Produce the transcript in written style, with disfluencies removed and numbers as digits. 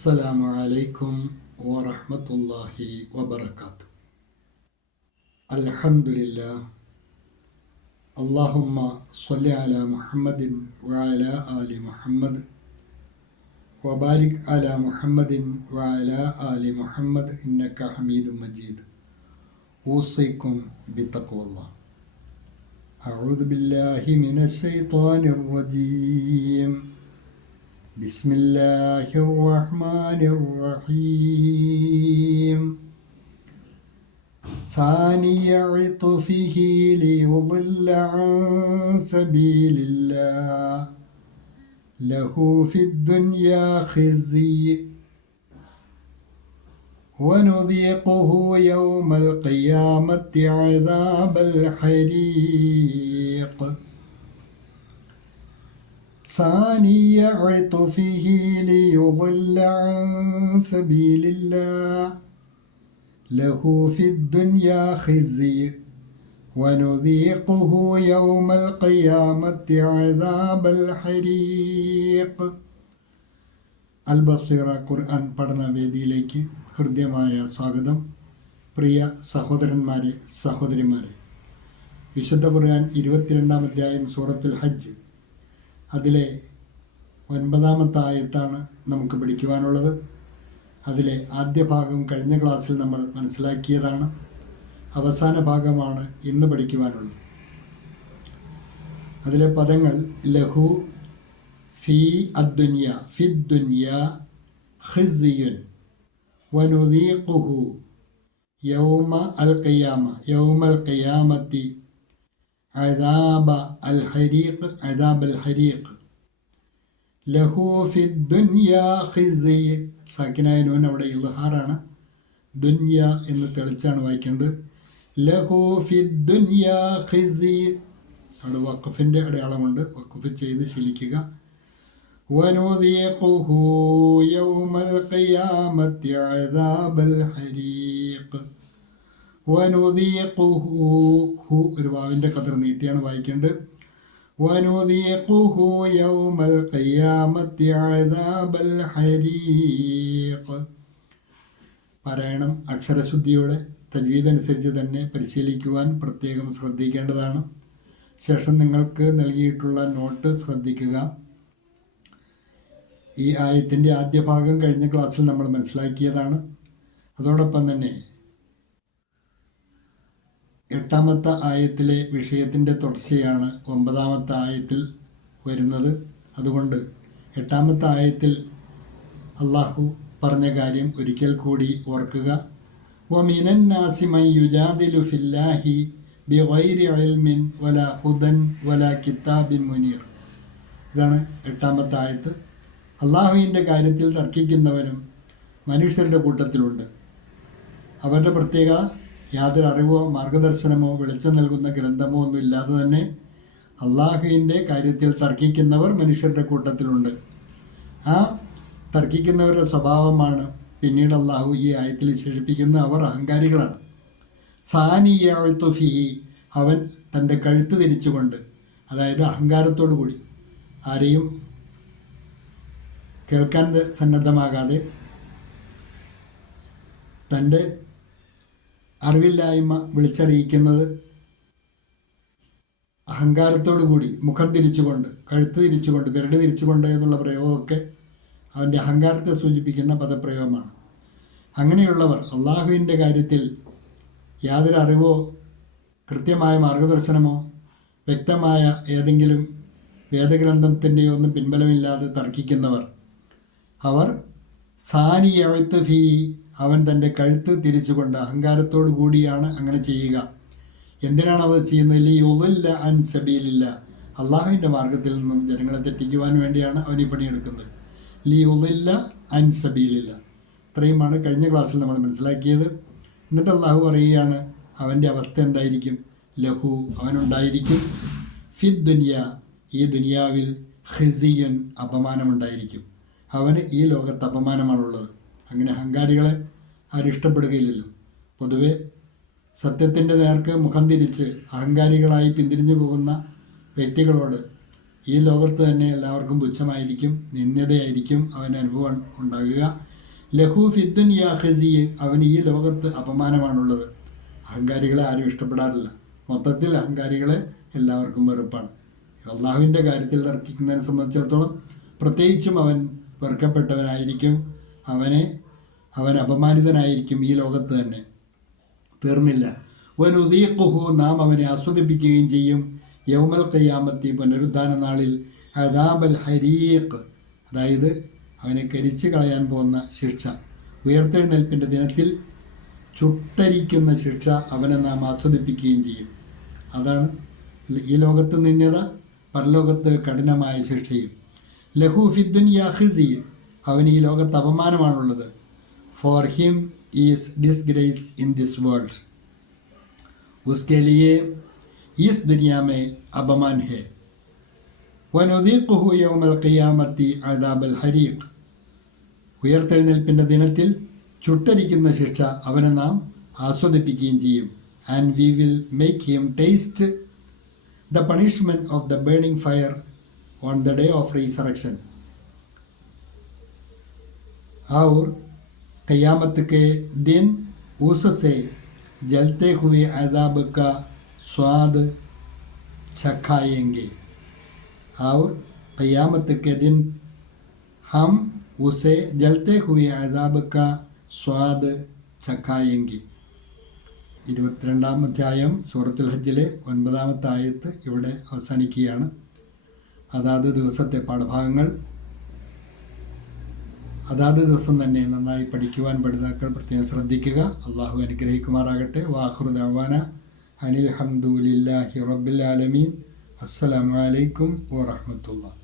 അസ്സലാമു അലൈക്കും വറഹ്മത്തുള്ളാഹി വബറകാതുഹു. അൽഹംദുലില്ലാഹ്. അല്ലാഹുമ്മ സ്വല്ലി അലാ മുഹമ്മദിൻ വഅലാ ആലി മുഹമ്മദ് വബാരിക് അലാ മുഹമ്മദിൻ വഅലാ ആലി മുഹമ്മദ് ഇന്നക ഹമീദും മജീദ്. ഊസിക്കും ബിത്തഖ്വല്ലാഹ്. അഊദു ബില്ലാഹി മിനശ് ശൈത്വാനിർ റജീം. بسم الله الرحمن الرحيم. ثاني عطفه ليضل عن سبيل الله له في الدنيا خزي ونذيقه يوم القيامة عذاب الحريق. ثاني عطفه ليضل عن سبيل الله له في الدنيا خزي ونذيقه يوم القيامة عذاب الحريق. അൽബസീറ ഖുർആൻ പഠന വേദിയിലേക്ക് ഹൃദ്യമായ സ്വാഗതം. പ്രിയ സഹോദരന്മാരെ, സഹോദരിമാരെ, വിശുദ്ധ ഖുർആൻ 22-ാം അധ്യായം സൂറത്തുൽ ഹജ്ജ്, അതിലെ 9-ാമത്തെ ആയത്താണ് നമുക്ക് പഠിക്കുവാനുള്ളത്. അതിലെ ആദ്യ ഭാഗം കഴിഞ്ഞ ക്ലാസ്സിൽ നമ്മൾ മനസ്സിലാക്കിയതാണ്. അവസാന ഭാഗമാണ് ഇന്ന് പഠിക്കുവാനുള്ളത്. അതിലെ പദങ്ങൾ ലഹു ഫി അദ്ദുനിയ ഫിദ്ദുനിയ ഖിസ്യുൻ വനുദീഖുഹു യൗമ അൽ ഖിയാമ യൗമൽ ഖിയാമത്തി അദാബ അൽ ഹരീഖ് അദാബ് അൽ ഹരീഖ്. ലഹു ഫി ദുനിയ ഖിസ്യ്. സാക്കിനായ നൂൻ അവിടെ ഇൽഹാറാണ്. ദുനിയ എന്ന് തെളിച്ചാണ് വായിക്കേണ്ടത്. ലഹു ഫി ദുനിയ ഖിസ്യ്. അവിടെ വഖഫിൻ്റെ അടയാളമുണ്ട്. വഖഫ് ചെയ്ത് ശീലിക്കുക. വനുദീഖുഹു യൗമൽ ഖിയാമത്തി അദാബൽ ഹരീഖ്. വനുദീഖുഹു, ഹു ഒരു വാവിൻ്റെ ഖദർ നീട്ടിയാണ് വായിക്കേണ്ടത്. വനുദീഖുഹു യൗമൽ ഖിയാമത്തി അദാബൽ ഹരീഖ്. പാരായണം അക്ഷരശുദ്ധിയോടെ തജ്വീദ് അനുസരിച്ച് തന്നെ പരിശീലിക്കുവാൻ പ്രത്യേകം ശ്രദ്ധിക്കേണ്ടതാണ്. ശേഷം നിങ്ങൾക്ക് നൽകിയിട്ടുള്ള നോട്ട് ശ്രദ്ധിക്കുക. ഈ ആയത്തിൻ്റെ ആദ്യ ഭാഗം കഴിഞ്ഞ ക്ലാസ്സിൽ നമ്മൾ മനസ്സിലാക്കിയതാണ്. അതോടൊപ്പം തന്നെ 8-ാമത്തെ ആയത്തിലെ വിഷയത്തിൻ്റെ തുടർച്ചയാണ് 9-ാമത്തെ ആയത്തിൽ വരുന്നത്. അതുകൊണ്ട് 8-ാമത്തെ ആയത്തിൽ അള്ളാഹു പറഞ്ഞ കാര്യം ഒരിക്കൽ കൂടി ഓർക്കുക. വമിനൻ നാസി മൻ യുജാദിലു ഫില്ലാഹി ബിഗൈരി ഇൽമിൻ വലാ ഹുദൻ വലാ കിതാബിൻ മുനീർ. ഇതാണ് 8-ാമത്തെ ആയത്ത്. അള്ളാഹുവിൻ്റെ കാര്യത്തിൽ തർക്കിക്കുന്നവനും മനുഷ്യരുടെ കൂട്ടത്തിലുണ്ട്. അവരുടെ പ്രത്യേക യാതൊരു അറിവോ മാർഗദർശനമോ വെളിച്ചം നൽകുന്ന ഗ്രന്ഥമോ ഒന്നും ഇല്ലാതെ തന്നെ അള്ളാഹുവിൻ്റെ കാര്യത്തിൽ തർക്കിക്കുന്നവർ മനുഷ്യരുടെ കൂട്ടത്തിലുണ്ട്. ആ തർക്കിക്കുന്നവരുടെ സ്വഭാവമാണ് പിന്നീട് അള്ളാഹു ഈ ആയത്തിൽ വിശേഷിപ്പിക്കുന്ന അവർ അഹങ്കാരികളാണ്. സാനിയഫി, അവൻ തൻ്റെ കഴുത്ത് തിരിച്ചുകൊണ്ട്, അതായത് അഹങ്കാരത്തോടു കൂടി, ആരെയും കേൾക്കാൻ സന്നദ്ധമാകാതെ തൻ്റെ അറിവില്ലായ്മ വിളിച്ചറിയിക്കുന്നത് അഹങ്കാരത്തോടു കൂടി, മുഖം തിരിച്ചുകൊണ്ട്, കഴുത്ത് തിരിച്ചുകൊണ്ട്, പെരട് തിരിച്ചുകൊണ്ട് എന്നുള്ള പ്രയോഗമൊക്കെ അവൻ്റെ അഹങ്കാരത്തെ സൂചിപ്പിക്കുന്ന പദപ്രയോഗമാണ്. അങ്ങനെയുള്ളവർ അള്ളാഹുവിൻ്റെ കാര്യത്തിൽ യാതൊരു അറിവോ കൃത്യമായ മാർഗദർശനമോ വ്യക്തമായ ഏതെങ്കിലും വേദഗ്രന്ഥത്തിൻ്റെയോ ഒന്നും പിൻബലമില്ലാതെ തർക്കിക്കുന്നവർ, അവർ സാനി എഴുത്ത് ഫീ, അവൻ തൻ്റെ കഴുത്ത് തിരിച്ചുകൊണ്ട് അഹങ്കാരത്തോടു കൂടിയാണ് അങ്ങനെ ചെയ്യുക. എന്തിനാണ് അവർ ചെയ്യുന്നത്? ലിയുദില്ല അൻ സബീലില്ല, അള്ളാഹുവിൻ്റെ മാർഗത്തിൽ നിന്നും ജനങ്ങളെ തെറ്റിക്കുവാൻ വേണ്ടിയാണ് അവൻ ഈ പണിയെടുക്കുന്നത്. ലിയുദില്ല അൻ സബീലില്ല. ഇത്രയുമാണ് കഴിഞ്ഞ ക്ലാസ്സിൽ നമ്മൾ മനസ്സിലാക്കിയത്. എന്നിട്ട് അള്ളാഹു പറയുകയാണ് അവൻ്റെ അവസ്ഥ എന്തായിരിക്കും. ലഹു, അവനുണ്ടായിരിക്കും ഫിദ് ദുനിയ, ഈ ദുനിയാവിൽ ഖിസിയൻ, അപമാനമുണ്ടായിരിക്കും. അവന് ഈ ലോകത്ത് അപമാനമാണുള്ളത്. അങ്ങനെ അഹങ്കാരികളെ ആരും ഇഷ്ടപ്പെടുകയില്ലല്ലോ. പൊതുവെ സത്യത്തിൻ്റെ നേർക്ക് മുഖം തിരിച്ച് അഹങ്കാരികളായി പിന്തിരിഞ്ഞു പോകുന്ന വ്യക്തികളോട് ഈ ലോകത്ത് തന്നെ എല്ലാവർക്കും പുച്ഛമായിരിക്കും, നിന്ദ്യതയായിരിക്കും അവന് അനുഭവം ഉണ്ടാകുക. ലഹു ഫിദ്ദുനിയാ ഖിസിയ്, അവന് ഈ ലോകത്ത് അപമാനമാണുള്ളത്. അഹങ്കാരികളെ ആരും ഇഷ്ടപ്പെടാറില്ല. മൊത്തത്തിൽ അഹങ്കാരികളെ എല്ലാവർക്കും വെറുപ്പാണ്. അള്ളാഹുവിൻ്റെ കാര്യത്തിൽ തർക്കിക്കുന്നതിനെ സംബന്ധിച്ചിടത്തോളം പ്രത്യേകിച്ചും അവൻ വെറുക്കപ്പെട്ടവനായിരിക്കും. അവൻ അപമാനിതനായിരിക്കും ഈ ലോകത്ത് തന്നെ. തീർന്നില്ല, വനുദീഖുഹു, നാം അവനെ ആസ്വദിപ്പിക്കുകയും ചെയ്യും. യൗമൽ ഖിയാമത്തി, പുനരുദ്ധാന നാളിൽ, അദാബൽ ഹരീഖ്, അതായത് അവനെ കരിച്ചു കളയാൻ പോകുന്ന ശിക്ഷ. ഉയർത്തെഴുന്നേൽപ്പിൻ്റെ ദിനത്തിൽ ചുട്ടരിക്കുന്ന ശിക്ഷ അവനെ നാം ആസ്വദിപ്പിക്കുകയും ചെയ്യും. അതാണ് ഈ ലോകത്ത് നിന്യത, പരലോകത്ത് കഠിനമായ ശിക്ഷയും. ലഹു ഫിദ്ദുനിയാ ഖിസിയ്, അവന് ഈ ലോകത്ത് അപമാനമാണുള്ളത്. For him is disgrace in this world, उसके लिए इस दुनिया में अबमान है. वनुदीഖുഹു യൗമൽ ഖിയാമത്തി അദാബൽ ഹരീഖ്, ഉയർത്തെഴുന്നേൽപ്പിൻ്റെ ദിനത്തിൽ ചുട്ടരിക്കുന്ന ശിക്ഷ അവനെ നാം ആസ്വദിപ്പിക്കുകയും ചെയ്യും. And we will make him taste the punishment of the burning fire on the day of resurrection. और क़यामत के दिन उससे जलते हुए अज़ाब का स्वाद चखाएंगे. और क़यामत के दिन हम उसे जलते हुए अज़ाब का स्वाद चखाएंगे. 22-ാം അധ്യായം സൂറത്തുൽ ഹജ്ജിലെ 9-ാമത്തെ ആയത്ത് ഇവിടെ അവസാനിക്കുകയാണ്. അതാത് ദിവസത്തെ പാഠഭാഗങ്ങൾ അതാത് ദിവസം തന്നെ നന്നായി പഠിക്കുവാൻ പഠിതാക്കൾ പ്രത്യേകം ശ്രദ്ധിക്കുക. അള്ളാഹു അനുഗ്രഹിക്കുമാറാകട്ടെ. വാഖിറു ദഅ്വാന അനിൽ ഹംദുലില്ലാഹി റബ്ബിൽ ആലമീൻ. അസ്സലാമു അലൈക്കും വറഹ്മത്തുള്ളാഹി.